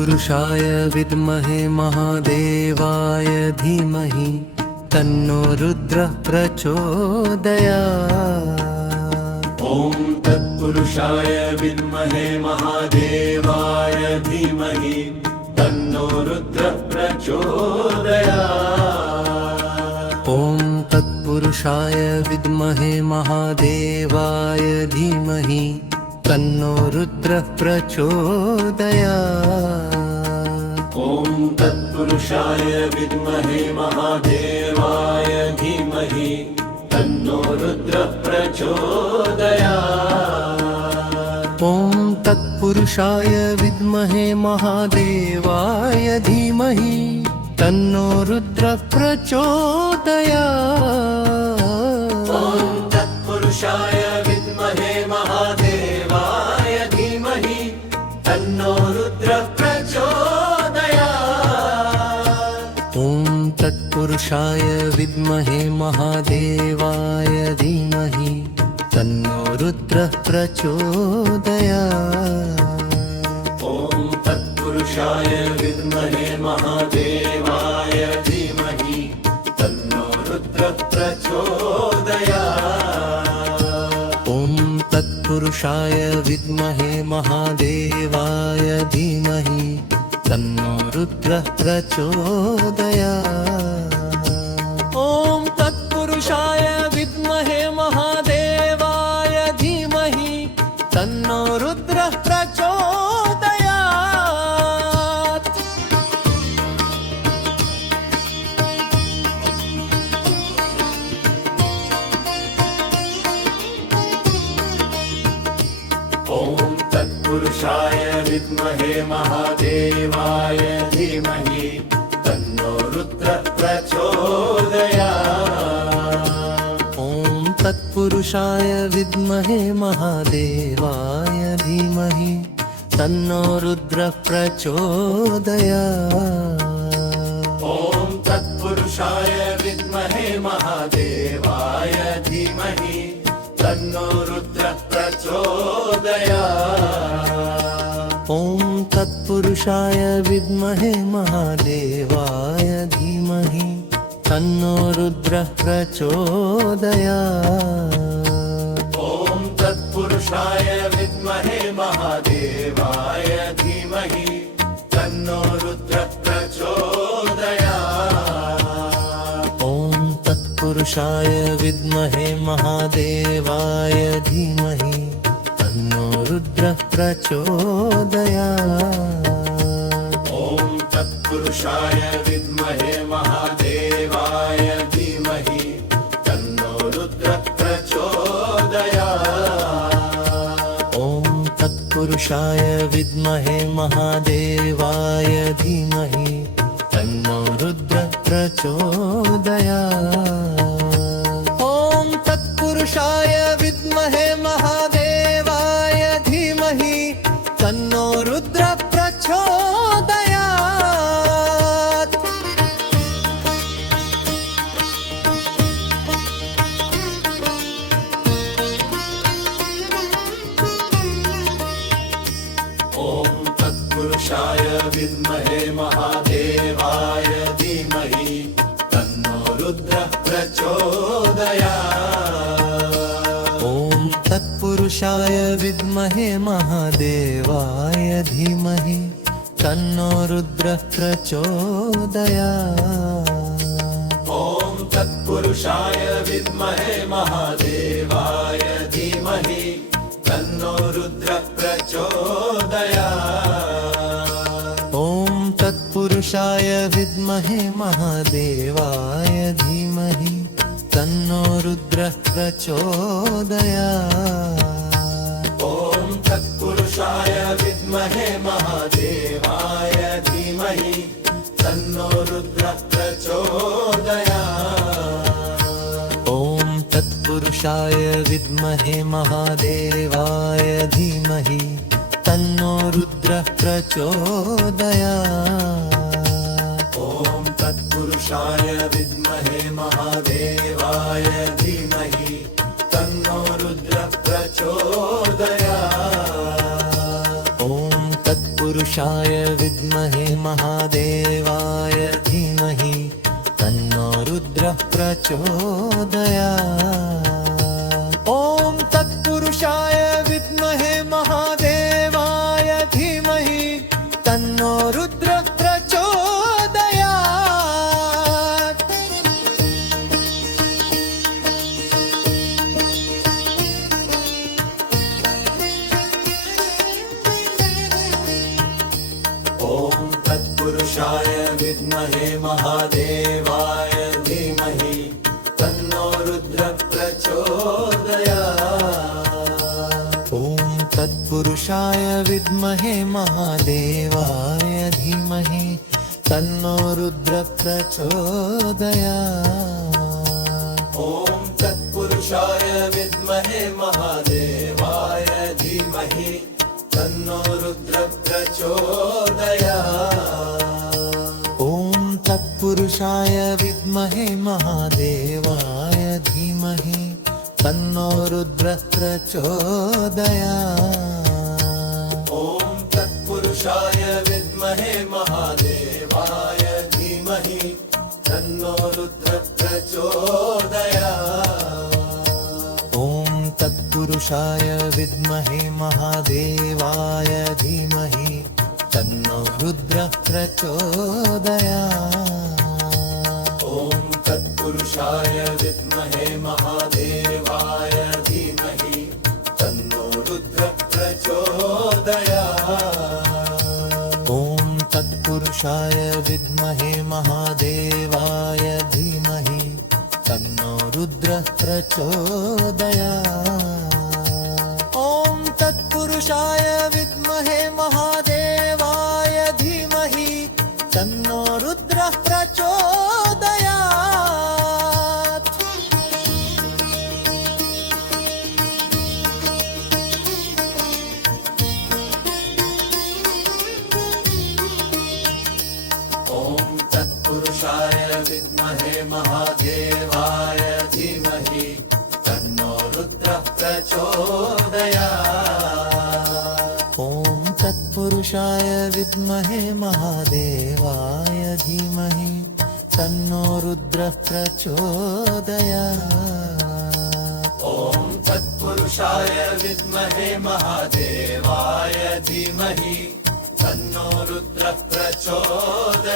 तत्पुरुषाय विद्महे महादेवाय धीमहि तन्नो रुद्रः प्रचोदयात्। ॐ तत्पुरुषाय विद्महे महादेवाय धीमहि तन्नो रुद्रः प्रचोदयात्। ॐ तत्पुरुषाय विद्महे महादेवाय धीमहि तन्नो रुद्रः प्रचोदयात्। ॐ तत्पुरुषाय विद्महे महादेवाय धीमहि तन्नो रुद्रः प्रचोदयात्। ॐ तत्पुरुषाय विद्महे महादेवाय धीमहि तन्नो रुद्रः प्रचोदयात्। ॐ तत्पुरुषाय विद्महे महादेवाय धीमहि तन्नो रुद्रः प्रचोदयात्। ॐ तत्पुरुषाय विद्महे महादेवाय धीमहि तन्नो रुद्रः प्रचोदयात्। ॐ तत्पुरुषाय विद्महे महादेवाय धीमहि तन्नो रुद्रः प्रचोदयात्। ॐ तत्पुरुषाय विद्महे महादेवाय धीमहि तन्नो रुद्रः प्रचोदयात्। ॐ तत्पुरुषाय विद्महे महादेवाय धीमहि तन्नो रुद्रः प्रचोदयात्। ॐ तत्पुरुषाय विद्महे महादेवाय धीमहि तन्नो रुद्रः प्रचोदयात्। ॐ तत्पुरुषाय विद्महे महादेवाय धीमहि तन्नो रुद्रः प्रचोदयात्। ॐ तत्पुरुषाय विद्महे महादेवाय धीमहि तन्नो रुद्रः प्रचोदयात्। ॐ तत्पुरुषाय विद्महे महादेवाय धीमहि तन्नो रुद्रः प्रचोदयात्। ॐ तत्पुरुषाय विद्महे महादेवाय धीमहि तन्नो रुद्रः प्रचोदयात्। ॐ तत्पुरुषाय विद्महे महादेवाय धीमहि तन्नो रुद्रः प्रचोदयात्। ॐ तत्पुरुषाय विद्महे महादेवाय धीमहि तन्नो रुद्रः प्रचोदयात्। ॐ तत्पुरुषाय विद्महे महादेवाय धीमहि तन्नो रुद्रः प्रचोदयात्। ॐ तत्पुरुषाय विद्महे महादेवाय धीमहि तन्नो रुद्रः प्रचोदयात्। ॐ तत्पुरुषाय विद्महे महादेवाय धीमहि तन्नो रुद्रः प्रचोदयात्। ॐ तत्पुरुषाय विद्महे महादेवाय धीमहि तन्नो रुद्रः प्रचोदयात्। ॐ तत्पुरुषाय विद्महे महादेवाय धीमहि तन्नो रुद्रः प्रचोदयात्। ॐ तत्पुरुषाय विद्महे महादेवाय धीमहि तन्नो रुद्रः प्रचोदयात्। ॐ तत्पुरुषाय विद्महे महादेवाय धीमहि तन्नो रुद्रः प्रचोदयात्। ॐ तत्पुरुषाय विद्महे महादेवाय धीमहि तन्नो रुद्रः प्रचोदयात्। ॐ तत्पुरुषाय विद्महे महादेवाय धीमहि तन्नो रुद्रः प्रचोदयात्। तत्पुरुषाय विद्महे महादेवाय धीमहि तन्नो रुद्रः प्रचोदयात्। ॐ तत्पुरुषाय विद्महे महादेवाय धीमहि तन्नो रुद्रः प्रचोदयात्। ॐ तत्पुरुषाय विद्महे महादेवाय धीमहि तन्नो रुद्रः प्रचोदयात्। ॐ तत्पुरुषाय विद्महे महादेवाय धीमहि तन्नो रुद्रः प्रचोदयात्। ॐ तत्पुरुषाय विद्महे महादेवाय धीमहि तन्नो रुद्रः प्रचोदयात्। ॐ तत्पुरुषाय विद्महे महादेवाय धीमहि तन्नो रुद्रः प्रचोदयात्। ॐ तत्पुरुषाय विद्महे महादेवाय धीमहि तन्नो रुद्रः प्रचोदयात्। ॐ तत्पुरुषाय विद्महे महादेवाय धीमहि तन्नो रुद्रः प्रचोदयात्। ॐ तत्पुरुषाय विद्महे महादेवाय धीमहि तन्नो रुद्रः प्रचोदयात्। ॐ तत्पुरुषाय विद्महे महादेवाय धीमहि तन्नो रुद्रः प्रचोदयात्। ॐ तत्पुरुषाय विद्महे महादेवाय धीमहि तन्नो रुद्रः प्रचोदयात्। ॐ तत्पुरुषाय विद्महे महादेवाय धीमहि तन्नो रुद्रः प्रचोदयात्। ॐ तत्पुरुषाय विद्महे महादेवाय धीमहि तन्नो रुद्रः प्रचोदयात्। ॐ तत्पुरुषाय विद्महे महादेवाय धीमहि तन्नो रुद्रः प्रचोदयात्।